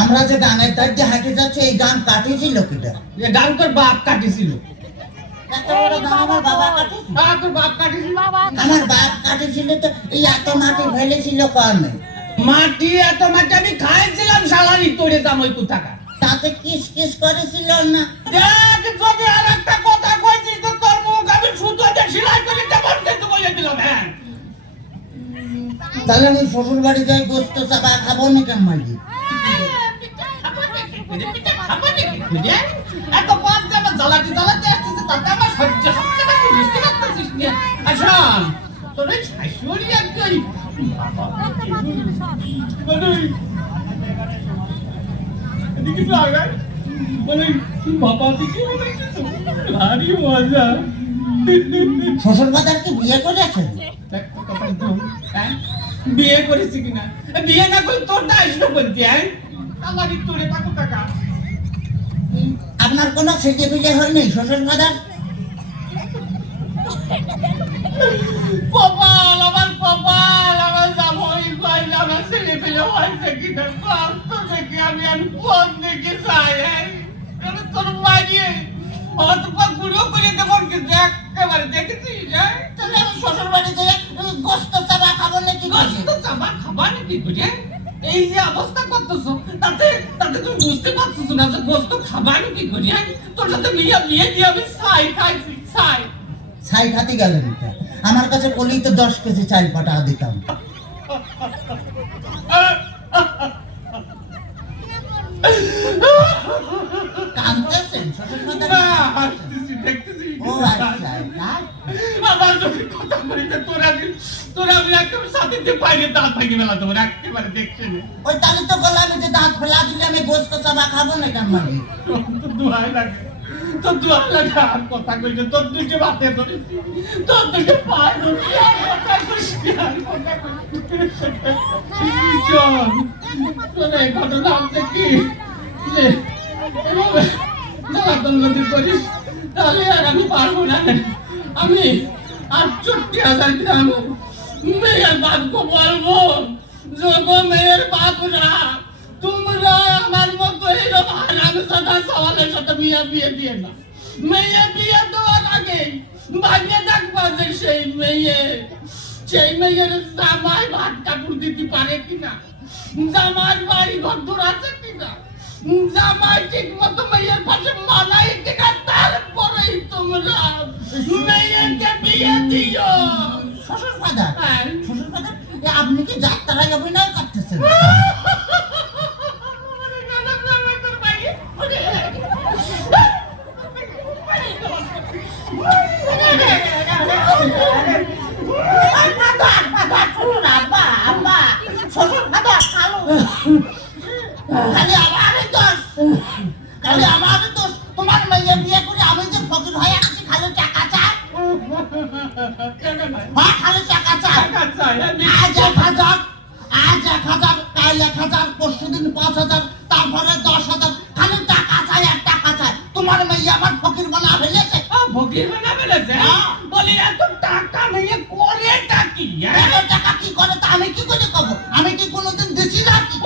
আমরা যে গানের তার দিয়ে হাঁটে যাচ্ছি এই গান কাটিয়েছিল কিটা? গান তোর বাপ কাটিয়েছিল। আমার বাপ কাটিয়েছিল তো এই এত মাটি ফেলেছিল কারণে মাটি এত মাটি আমি খাইছিলাম সালারি তোরে দাম ওই কোথাকা তাতে কিস কিস করেছিল না। দেখ যদি আর একটা কথা কইছিস তো তোর মুখ আমি সুতোতে সেলাই করে তেমন কিন্তু বলে দিলাম। হ্যাঁ তাহলে আমি শ্বশুর বাড়ি যাই গোস্ত চাপা খাবো না কেমন? এত বাদ যাবে জ্বালাতে জ্বালাতে আসতেছে তাতে আমার সহ্য হচ্ছে না। তুই বুঝতে পারছিস না? আচ্ছা তোর এই শাশুড়ি একজন এদিকে তো আগার মানে বাবা দিকে ভারী মজা। শ্বশুর বাজার কি বিয়ে করেছেন? বিয়ে করেছি কিনা? বিয়ে না করে তোর না আসবে বলতে আমারই তোরে টাকা টাকা আপনার কোনো ছেলে বিয়ে হয়নি শ্বশুর বাজার? কপাল আমার কপাল আমার জামাই কইল আমার ছেলে পেলে হয়েছে কিনা কষ্ট দেখি আমি আর কোন দিকে যাই। তোর মাইয়ে অত গুঁড়ো করে দেবো কিন্তু একেবারে দেখেছিস? তাহলে আমি শ্বশুর বাড়ি যাই গোস্ত চাপা খাবো না কি? গোস্ত চাপা খাবার কি করে? এই যে অবস্থা করতেছো তাতে তাতে তুমি বুঝতে পারছো না যে গোস্ত খাবার কি করে? তোর সাথে বিয়ে দিয়ে আমি ছাই খাইছি ছাই। ছাই খাতে গেলেন আমার কাছে বলেই তো 10 কেজি চাল পাঠা দিতাম। কাঁদতেছেন শ্বশুর বাজার? ও আচ্ছা আমার যদি কথা বলি তোরা আমি একেবারে সাথে দিয়ে পাইলে দাঁত ভাঙে বেলা তোমার একেবারে দেখছে না। ওই তাহলে তো বললাম যে দাঁত ফেলা দিলে আমি গোস্ত চাপা খাবো না কেমন? তোর দোয়াই লাগে তোর দোয়াই লাগে আর কথা কইলে তোর দুইটা বাতে ধরেছি তোর দুইটা পায়ে ধরেছি আর কথা কইছি আর কথা কইছি। চল তোর এই ঘটনা হচ্ছে কি যে জ্বালাতন যদি করিস তাহলে আর আমি পারবো না। আমি আর 40,000 গ্রাম মেয়ের বাপকে বলবো যোগো মেয়ের বাপরা তোমরা আমার মতো এইরকম হারামজাদা সওয়ালের সাথে বিয়ে দিয়ে না। মেয়ে বিয়ে দেওয়ার আগে ভাগ্যে দেখবা যে সেই মেয়ের জামাই ভাত কাপড় দিতে পারে কিনা, জামাই বাড়ি ঘর দূর আছে কিনা, জামাই ঠিক মতো মেয়ের পাশে মানাই কিনা, তারপরেই তোমরা মেয়েকে বিয়ে দিও। শ্বশুর বাজার শ্বশুর বাজার আপনি কি যাত্রায় অভিনয় করতেছেন? তোমার মেয়ে বিয়ে করে আমি যে ফকির হয়ে আছি খালি টাকা চাই, খালি টাকা চাই। আজ 1,000 কাল 1,000 পরশুদিন 5,000 তারপরে 10,000 খালি টাকা চাই আর টাকা চাই। তোমার মেয়ে আমার ফকির বানা ফেলেছে। ফকির বানা ফেলেছে? বলি এত টাকা মেয়ে করে টাকি টাকা কি করে তা আমি কি করে কব? আমি কি কোনোদিন দিছি নাকি?